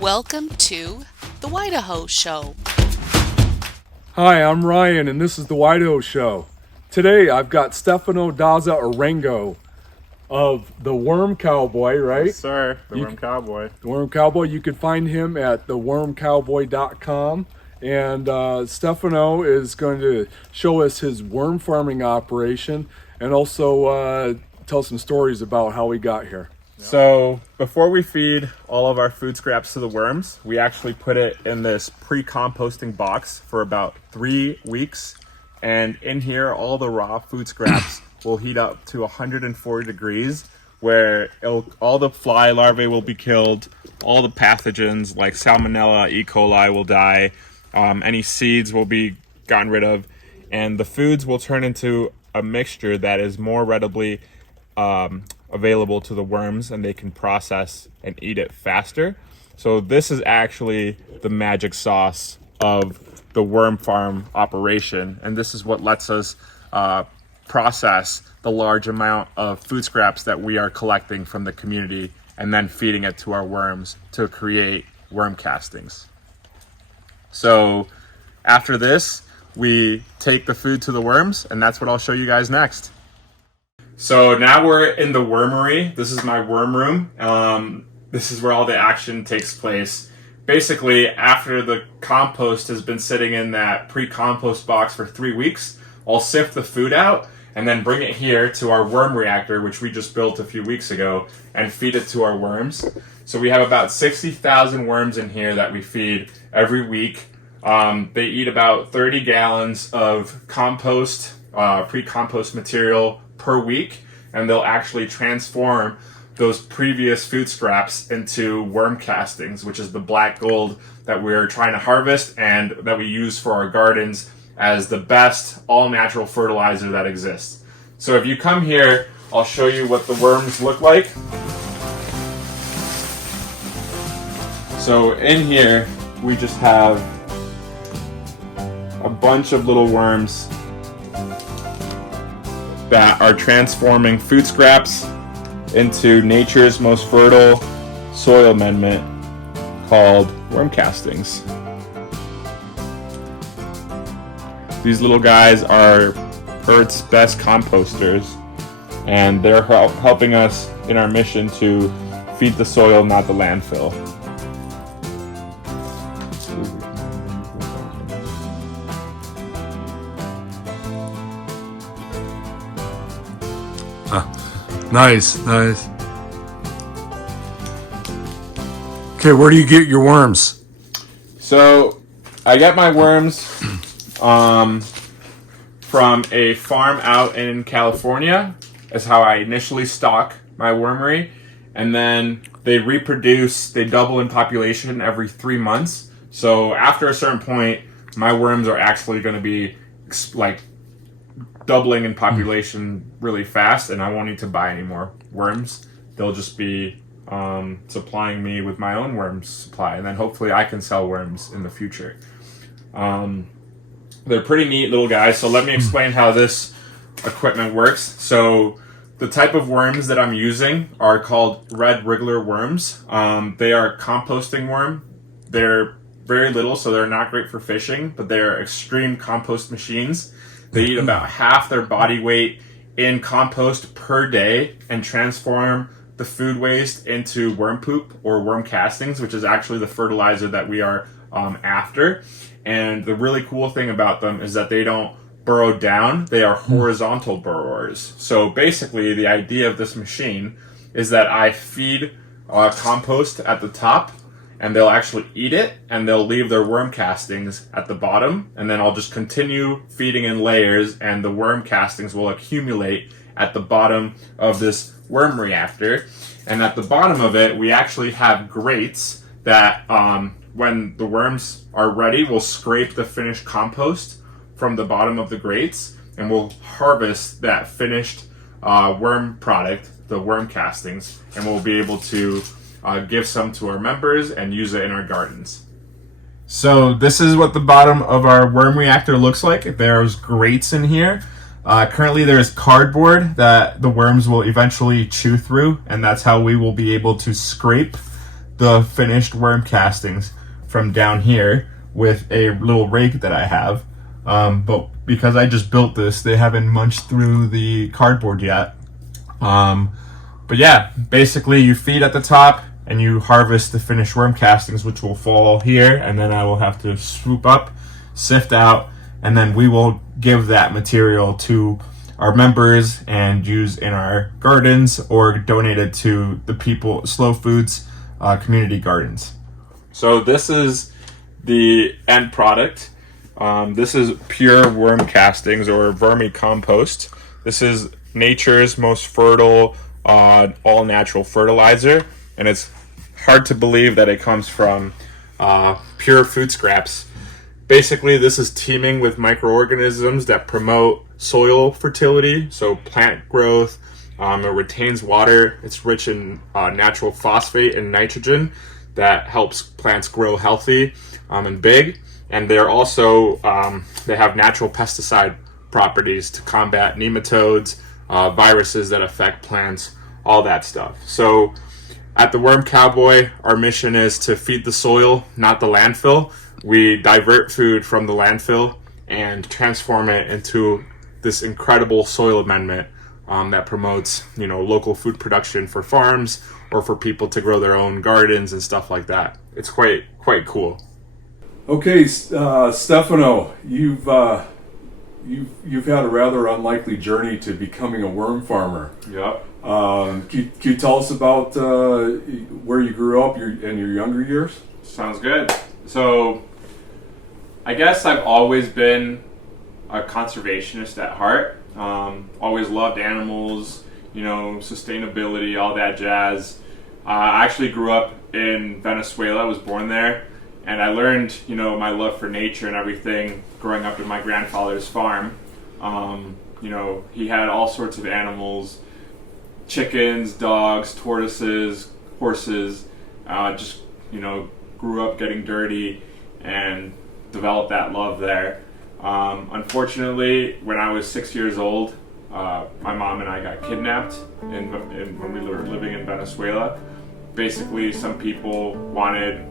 Welcome to the Wydaho Show. Hi, I'm Ryan, and this is the Wydaho Show. Today, I've got Stefano Daza Orango of the Worm Cowboy, right? Yes, sir. The Worm Cowboy. The Worm Cowboy. You can find him at thewormcowboy.com. And Stefano is going to show us his worm farming operation and also tell some stories about how he got here. So before we feed all of our food scraps to the worms, we actually put it in this pre-composting box for about 3 weeks. And in here, all the raw food scraps will heat up to 140 degrees, where all the fly larvae will be killed, all the pathogens like Salmonella, E. coli will die, any seeds will be gotten rid of, and the foods will turn into a mixture that is more readily available to the worms, and they can process and eat it faster. So this is actually the magic sauce of the worm farm operation, and this is what lets us process the large amount of food scraps that we are collecting from the community and then feeding it to our worms to create worm castings. So after this, we take the food to the worms, and that's what I'll show you guys next. So now we're in the Wormery. This is my worm room. This is where all the action takes place. Basically, after the compost has been sitting in that pre-compost box for 3 weeks, I'll sift the food out and then bring it here to our worm reactor, which we just built a few weeks ago, and feed it to our worms. So we have about 60,000 worms in here that we feed every week. They eat about 30 gallons of compost, pre-compost material per week, and they'll actually transform those previous food scraps into worm castings, which is the black gold that we're trying to harvest and that we use for our gardens as the best all-natural fertilizer that exists. So if you come here, I'll show you what the worms look like. So in here, we just have a bunch of little worms that are transforming food scraps into nature's most fertile soil amendment called worm castings. These little guys are Earth's best composters, and they're helping us in our mission to feed the soil, not the landfill. Nice. Okay, where do you get your worms? So I get my worms from a farm out in California. Is how I initially stock my wormery, and then they reproduce. They double in population every 3 months. So after a certain point, my worms are actually going to be like doubling in population really fast, and I won't need to buy any more worms. They'll just be supplying me with my own worms supply, and then hopefully I can sell worms in the future. They're pretty neat little guys, so let me explain how this equipment works. So the type of worms that I'm using are called red wriggler worms. They are composting worm. They're very little, so they're not great for fishing, but they're extreme compost machines. They eat about half their body weight in compost per day and transform the food waste into worm poop or worm castings, which is actually the fertilizer that we are after. And the really cool thing about them is that they don't burrow down, they are horizontal burrowers. So basically the idea of this machine is that I feed compost at the top, and they'll actually eat it, and they'll leave their worm castings at the bottom, and then I'll just continue feeding in layers, and the worm castings will accumulate at the bottom of this worm reactor. And at the bottom of it, we actually have grates that, when the worms are ready, we'll scrape the finished compost from the bottom of the grates, and we'll harvest that finished worm product, the worm castings, and we'll be able to give some to our members and use it in our gardens. So this is what the bottom of our worm reactor looks like. There's grates in here. Currently there's cardboard that the worms will eventually chew through, and that's how we will be able to scrape the finished worm castings from down here with a little rake that I have. But because I just built this, they haven't munched through the cardboard yet. But yeah, basically you feed at the top and you harvest the finished worm castings, which will fall here, and then I will have to swoop up, sift out, and then we will give that material to our members and use in our gardens or donate it to the people, Slow Foods community gardens. So this is the end product. This is pure worm castings or vermicompost. This is nature's most fertile, all natural fertilizer, and it's hard to believe that it comes from pure food scraps. Basically, this is teeming with microorganisms that promote soil fertility, so plant growth. It retains water. It's rich in natural phosphate and nitrogen that helps plants grow healthy and big. And they're also, they have natural pesticide properties to combat nematodes, viruses that affect plants, all that stuff. So at the Worm Cowboy, our mission is to feed the soil, not the landfill. We divert food from the landfill and transform it into this incredible soil amendment that promotes, local food production for farms or for people to grow their own gardens and stuff like that. It's quite cool. Okay, Stefano, you've had a rather unlikely journey to becoming a worm farmer. Yep. Can you tell us about where you grew up in your younger years? Sounds good. So, I guess I've always been a conservationist at heart. Always loved animals, sustainability, all that jazz. I actually grew up in Venezuela. I was born there. And I learned, my love for nature and everything growing up in my grandfather's farm. He had all sorts of animals, chickens, dogs, tortoises, horses. Grew up getting dirty and developed that love there. Unfortunately, when I was 6 years old, my mom and I got kidnapped when we were living in Venezuela. Basically, some people wanted...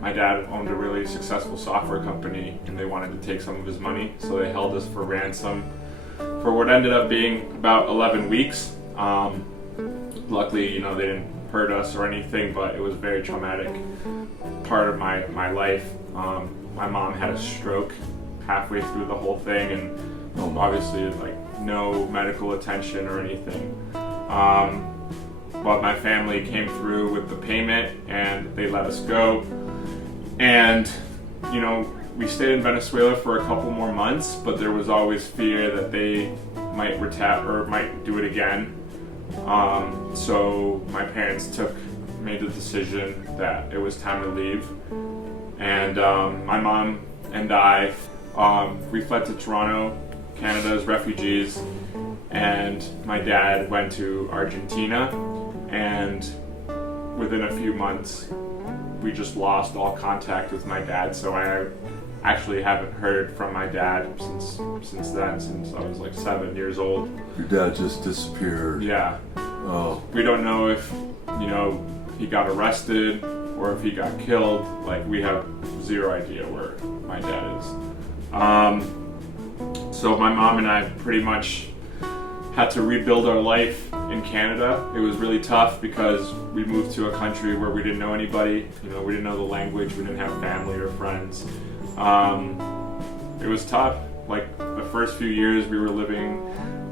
my dad owned a really successful software company and they wanted to take some of his money, so they held us for ransom for what ended up being about 11 weeks. Luckily, they didn't hurt us or anything, but it was a very traumatic part of my life. My mom had a stroke halfway through the whole thing, and obviously no medical attention or anything. But my family came through with the payment and they let us go. And, we stayed in Venezuela for a couple more months, but there was always fear that they might might do it again. So my parents made the decision that it was time to leave. And my mom and I, we fled to Toronto, Canada, as refugees. And my dad went to Argentina. And within a few months, we just lost all contact with my dad. So I actually haven't heard from my dad since then, since I was 7 years old. Your dad just disappeared. Yeah. Oh. We don't know if, he got arrested or if he got killed. We have zero idea where my dad is. So my mom and I pretty much had to rebuild our life in Canada. It was really tough because we moved to a country where we didn't know anybody. We didn't know the language. We didn't have family or friends. It was tough. The first few years we were living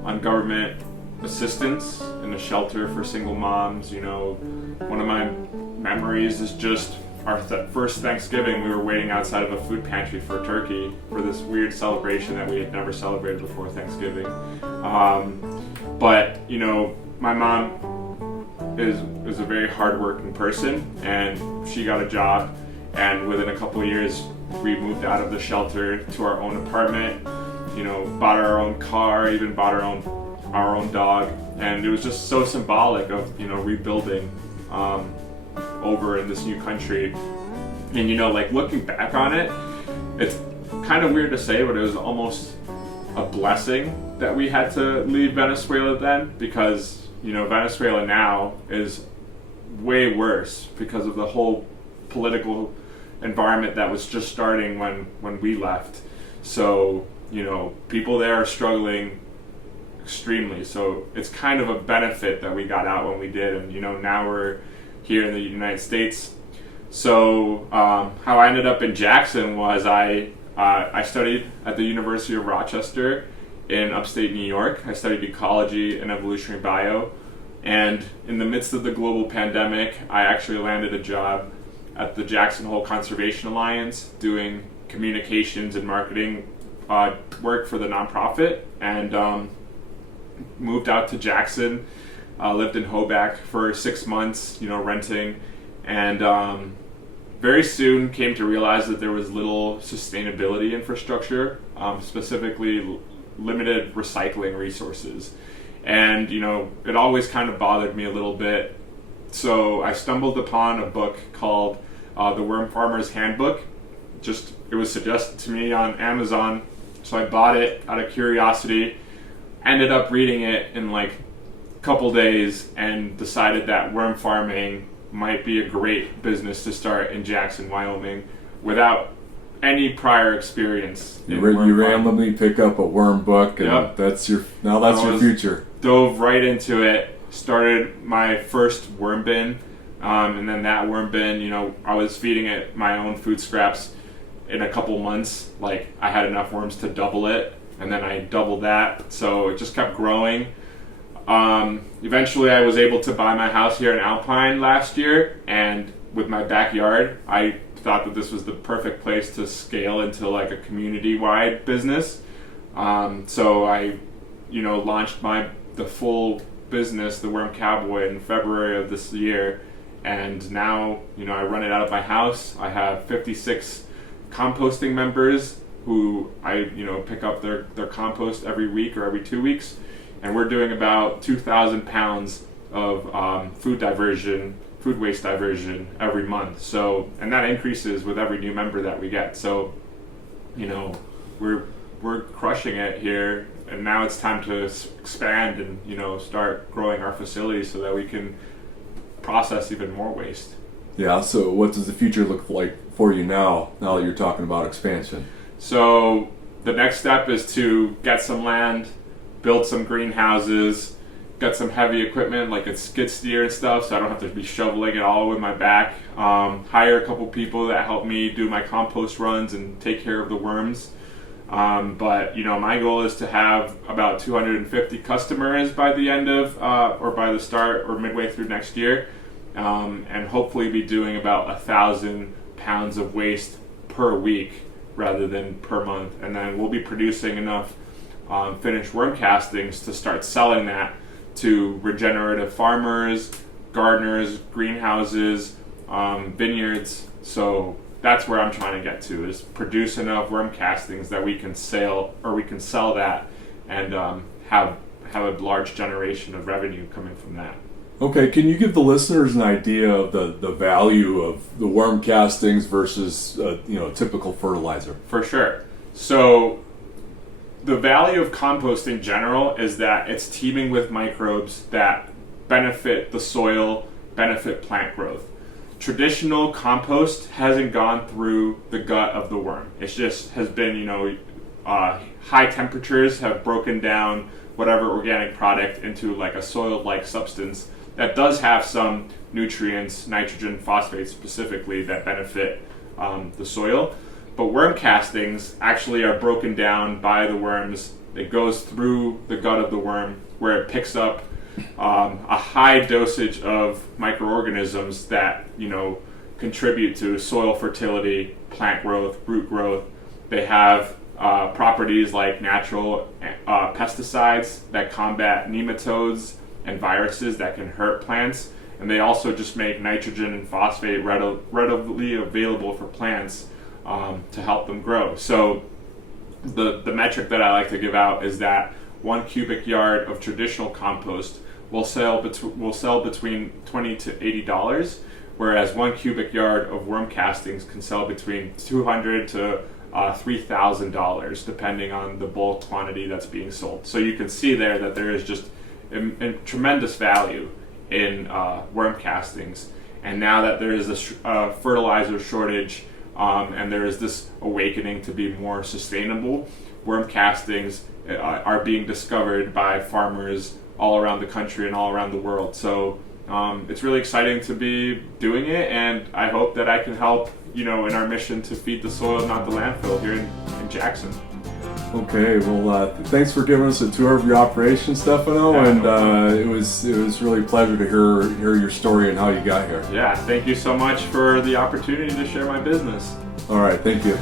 on government assistance in a shelter for single moms. One of my memories is just our first Thanksgiving. We were waiting outside of a food pantry for turkey for this weird celebration that we had never celebrated before Thanksgiving. But my mom is a very hardworking person, and she got a job, and within a couple of years we moved out of the shelter to our own apartment, bought our own car, even bought our own dog, and it was just so symbolic of rebuilding over in this new country. And looking back on it, it's kind of weird to say, but it was almost a blessing that we had to leave Venezuela then, because Venezuela now is way worse because of the whole political environment that was just starting when we left. So, people there are struggling extremely. So it's kind of a benefit that we got out when we did. And, now we're here in the United States. So how I ended up in Jackson was I studied at the University of Rochester in upstate New York. I studied ecology and evolutionary bio. And in the midst of the global pandemic, I actually landed a job at the Jackson Hole Conservation Alliance doing communications and marketing work for the nonprofit, and moved out to Jackson, lived in Hoback for 6 months, renting, and very soon came to realize that there was little sustainability infrastructure, specifically limited recycling resources. And, it always kind of bothered me a little bit. So I stumbled upon a book called The Worm Farmer's Handbook. It was suggested to me on Amazon, so I bought it out of curiosity, ended up reading it in like a couple days, and decided that worm farming might be a great business to start in Jackson, Wyoming, without any prior experience. You randomly pick up a worm book, and Yep. that's your future. Dove right into it, started my first worm bin, and then that worm bin, I was feeding it my own food scraps in a couple months. Like, I had enough worms to double it, and then I doubled that, so it just kept growing. Eventually I was able to buy my house here in Alpine last year, and with my backyard, I thought that this was the perfect place to scale into like a community-wide business. So I, launched the full business, the Worm Cowboy, in February of this year, and now, I run it out of my house. I have 56 composting members who I, pick up their compost every week or every 2 weeks, and we're doing about 2,000 pounds of food waste diversion every month. So, and that increases with every new member that we get. So, we're crushing it here, and now it's time to expand and start growing our facility so that we can process even more waste. Yeah. So, what does the future look like for you now that you're talking about expansion? So, the next step is to get some land, build some greenhouses, get some heavy equipment like a skid steer and stuff, so I don't have to be shoveling it all with my back. Hire a couple people that help me do my compost runs and take care of the worms. But my goal is to have about 250 customers by the end of, or by the start or midway through next year, and hopefully be doing about 1,000 pounds of waste per week rather than per month. And then we'll be producing enough finished worm castings to start selling that to regenerative farmers, gardeners, greenhouses, vineyards. So that's where I'm trying to get to, is produce enough worm castings that we can sell that, and have a large generation of revenue coming from that. Okay, can you give the listeners an idea of the value of the worm castings versus typical fertilizer? For sure. So the value of compost in general is that it's teeming with microbes that benefit the soil, benefit plant growth. Traditional compost hasn't gone through the gut of the worm. It just has been, high temperatures have broken down whatever organic product into like a soil-like substance that does have some nutrients, nitrogen, phosphate specifically, that benefit the soil. But worm castings actually are broken down by the worms. It goes through the gut of the worm, where it picks up a high dosage of microorganisms that contribute to soil fertility, plant growth, root growth. They have properties like natural pesticides that combat nematodes and viruses that can hurt plants, and they also just make nitrogen and phosphate readily available for plants to help them grow. So the metric that I like to give out is that 1 cubic yard of traditional compost will sell between $20 to $80, whereas 1 cubic yard of worm castings can sell between $200 to $3,000, depending on the bulk quantity that's being sold. So you can see there that there is just a tremendous value in worm castings. And now that there is a fertilizer shortage and there is this awakening to be more sustainable, worm castings are being discovered by farmers all around the country and all around the world. So it's really exciting to be doing it, and I hope that I can help, in our mission to feed the soil, not the landfill, here in Jackson. Okay, well, thanks for giving us a tour of your operation, Stefano, and it was really a pleasure to hear your story and how you got here. Yeah, thank you so much for the opportunity to share my business. All right, thank you.